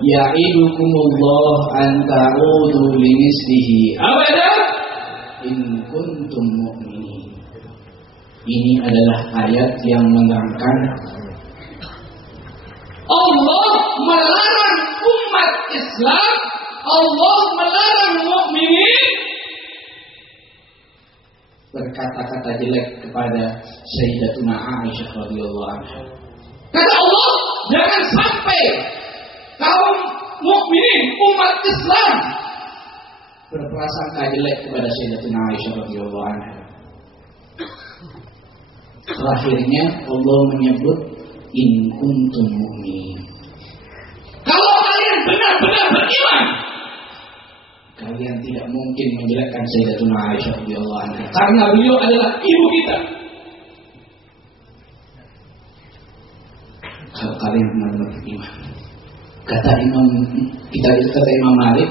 ya'idukumullah an ta'udu limislihi abada in kuntum mu'minin. Ini adalah ayat yang menerangkan Allah melarang umat Islam, Allah melarang mukminin berkata-kata jelek kepada Sayyidatuna Aisyah radhiyallahu anha. Kata Allah, jangan sampai kaum mukminin umat Islam berprasangka jelek kepada Sayyidatuna Aisyah radhiyallahu anha. Terakhirnya Allah menyebut in kuntum mu'minin. Kalau kalian benar-benar beriman, kalian tidak mungkin menjelekkan Sayyidatuna Aisyah radhiyallahu anha karena beliau adalah ibu kita. Kalau kalian benar-benar beriman, kata Imam Malik,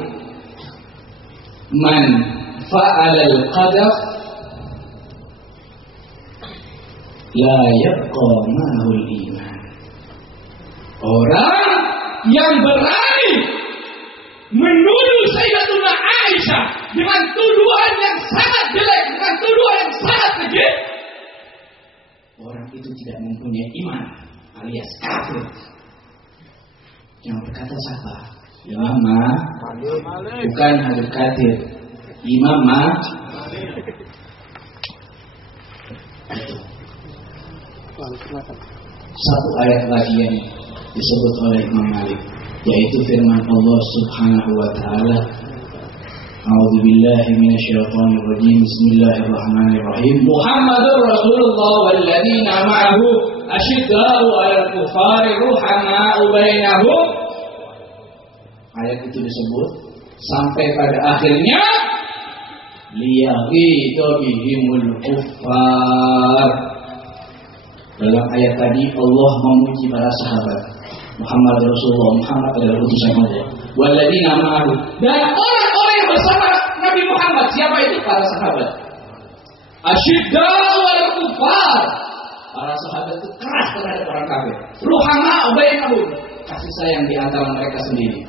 man fa'ala al-qadar la yabqa ma'ahul iman. Orang yang berani menuduh Sayyidatuna Aisyah dengan tuduhan yang sangat jelek, dengan tuduhan yang sangat keji, orang itu tidak mempunyai iman alias kafir. Yang berkata siapa? Imam Malik. Bukan Habib Kadir. Imam Malik. Satu ayat lagi yang disebut oleh Imam Malik, yaitu firman Allah Subhanahu wa taala, A'udzu billahi minasyaitonir rajim. Bismillahirrahmanirrahim. Muhammadur Rasulullah walladzina ma'ahu asyidda'u 'alal kuffari ruhama'u bainahum. Ayat itu disebut sampai pada akhirnya liyaghidha bihimul kuffar. Dalam ayat tadi Allah memuji para sahabat. Muhammad Rasulullah, Muhammad adalah utusan Allah. Walladzina ma'ahu, dan orang-orang yang bersama Nabi Muhammad, siapa itu? Para sahabat. Asyidda'u 'alal kuffar. Para sahabat itu keras terhadap orang kafir. Ruhama'u bainahum, kasih sayang di antara mereka sendiri.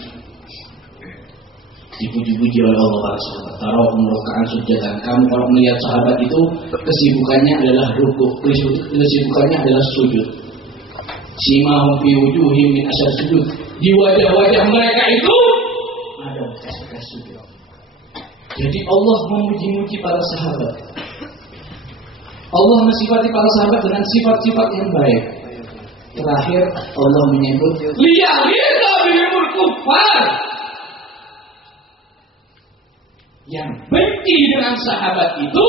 Dipuji-puji oleh Allah para sahabat. Tarahum ruk'an sujadan. Kamu kalau melihat sahabat itu kesibukannya adalah rukuk, kesibukannya adalah sujud. Simahum fi wujuhim min asyad sujud. Di wajah-wajah mereka itu ada bekas-bekas sujud. Jadi Allah memuji-muji para sahabat. Allah mensifati para sahabat dengan sifat-sifat yang baik. Terakhir Allah menyebut liyaghidha bihimul kuffar. Yang benci dengan sahabat itu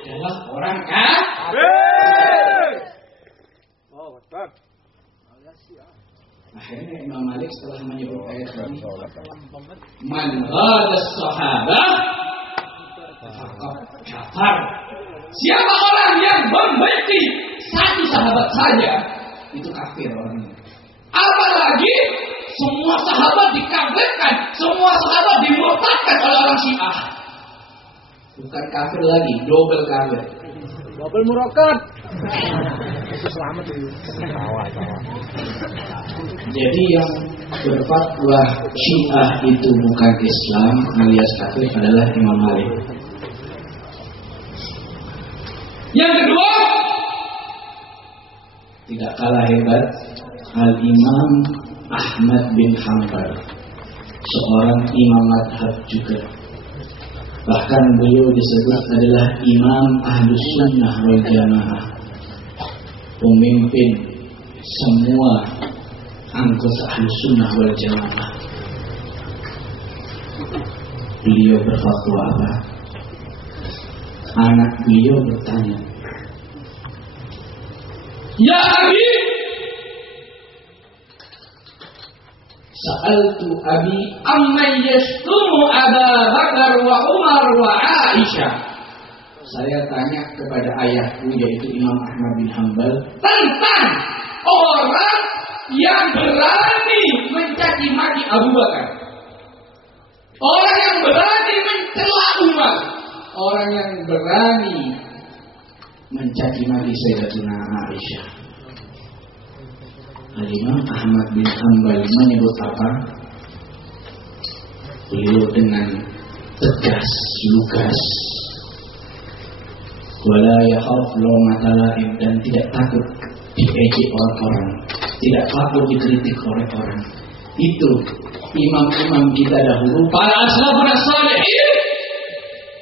adalah orang kafir. Oh, betul. Akhirnya Imam Malik setelah menyebut ayat ini, man ghadas sahabah faqad kafar. Siapa orang yang membenci satu sahabat saja, itu kafir orangnya. Apalagi semua sahabat dikafirkan, semua sahabat dimurtadkan oleh orang Syiah. Bukan kafir lagi, double kafir. Double murtad. Itu selamat itu. Jadi yang berfatwa Syiah itu bukan Islam alias kafir adalah Imam Malik. Yang kedua, tidak kalah hebat, Al-Imam Ahmad bin Hanbal, seorang imam madhab juga. Bahkan beliau disebut adalah Imam Ahlus Sunnah wal Jamaah, pemimpin semua anggota Ahlus Sunnah wal Jamaah. Beliau berfatwa apa? Anak beliau bertanya, ya Abi, sa'altu Abi amman yastumu Abu Bakar wa Umar wa Aisyah. Saya tanya kepada ayahku yaitu Imam Ahmad bin Hanbal tentang orang yang berani mencaci maki Abu Bakar, orang yang berani mencela Umar, orang yang berani mencaci maki Sayyidatuna Aisyah. Al-Imam Ahmad bin Hanbal menyebut apa? Beliau dengan tegas, lugas, wala yakhaf lawmata laim, dan tidak takut diejek oleh orang, tidak takut dikritik oleh orang. Itu imam-imam kita dahulu, para ashabun as-salihin,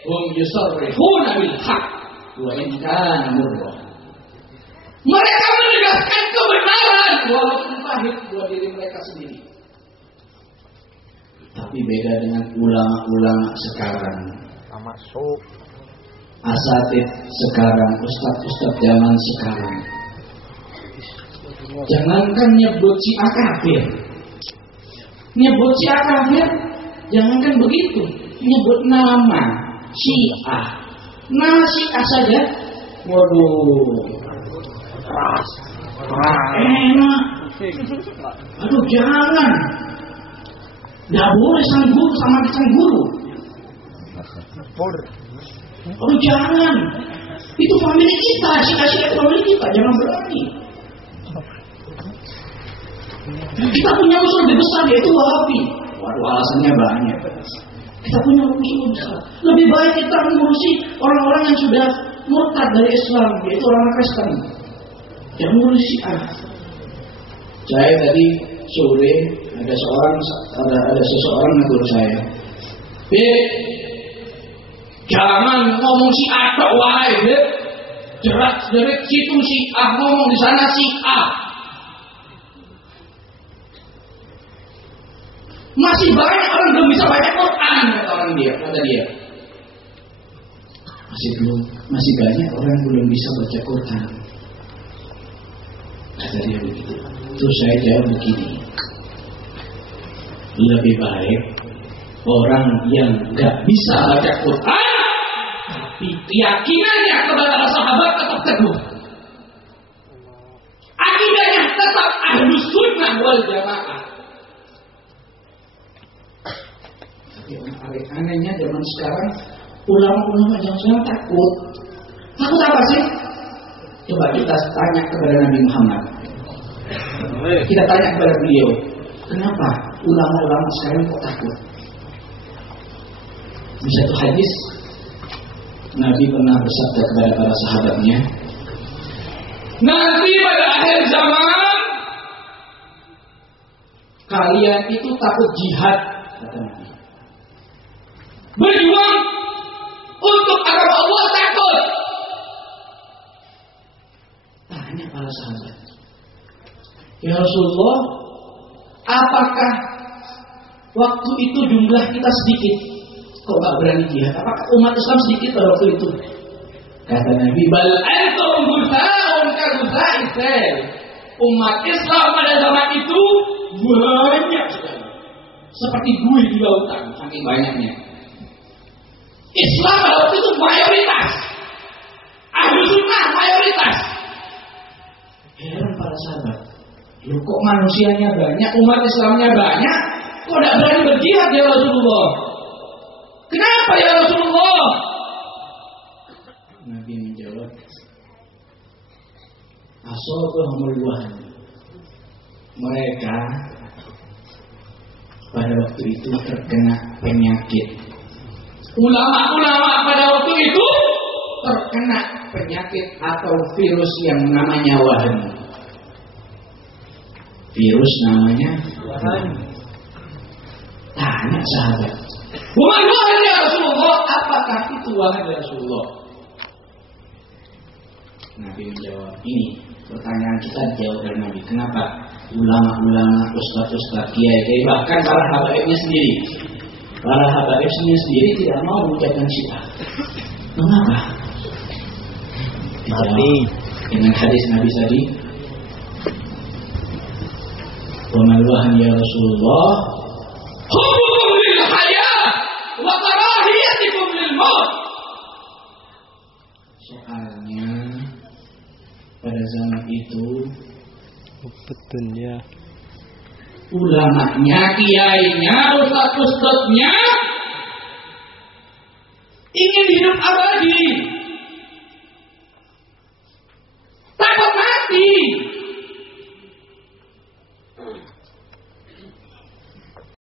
hum yusarrihuna bil haq wa in kana murra. Mereka menegaskan kebenaran walaupun pahit buat diri mereka sendiri. Tapi beda dengan ulama-ulama sekarang, asatid sekarang, ustadz zaman sekarang. Jangankan nyebut si kafir, jangankan begitu, nyebut nama Syiah, nama Syiah saja, waduh, keras, enak. Aduh, jangan. Nggak boleh sang guru. Aduh, jangan. Itu famili kita, Syiah famili kita, jangan berani. Kita punya musuh lebih besar, yaitu Wahabi. Waduh, alasannya banyak. Kita punya musuh lebih besar. Lebih baik kita mengurusi orang-orang yang sudah murtad dari Islam, yaitu orang Kristen. Yang mengurusi Syiah. Saya tadi sore ada seseorang negur saya. Jangan ngomong Syiah tok wae, jerak-jerik situ Syiah, ngomong di sana Syiah. Masih banyak orang belum bisa baca Quran, kata dia. Masih banyak orang belum bisa baca Quran. Kata dia begitu. Terus saya jawab begini. Lebih baik orang yang gak bisa baca Quran, tapi keyakinannya kepada para sahabat tetap teguh, akidahnya tetap ahlus sunnah wal jamaah. Anehnya zaman sekarang ulama-ulama yang sekarang takut apa sih? Coba kita tanya kepada Nabi Muhammad, kita tanya kepada beliau, kenapa ulama-ulama sekarang kok takut? Di satu hadis Nabi pernah bersabda kepada para sahabatnya, nanti pada akhir zaman kalian itu takut jihad, kata Nabi. Berjuang untuk agama Allah takut. Tanya para sahabat, ya Rasulullah, apakah waktu itu jumlah kita sedikit, kok gak berani jihad? Apakah umat Islam sedikit pada waktu itu? Kata Nabi, bal antum ghusaun ka ghusa'is sail. Umat Islam pada zaman itu banyak sekali, seperti buih di lautan, saking banyaknya. Islam pada waktu itu mayoritas, Ahlus Sunnah mayoritas. Heran para sahabat, loh kok manusianya banyak, umat Islamnya banyak, kok tidak berani berjihad ya Rasulullah? Kenapa ya Rasulullah? Nabi menjawab, asabahumul wahan. Mereka pada waktu itu terkena penyakit. Ulama-ulama pada waktu itu terkena penyakit atau virus yang namanya wahan. Virus namanya wahan. Tanya sahabat, wahan ya Rasulullah, apakah itu wahan ya Rasulullah? Nabi menjawab, ini pertanyaan kita jauh dari Nabi. Kenapa ulama-ulama, ustaz-ustaz, kiai-kiai, bahkan para habaibnya sendiri, sendiri tidak mau mengucapkan Syiah? Mengapa? Nabi dengan hadis Nabi tadi, wa malwahan ya Rasulullah, hubbukum lil hayah wa karahiyatikum lil maut. Soalnya pada zaman itu betulnya ulamanya, kiainya, ustaz-ustaznya ingin hidup abadi,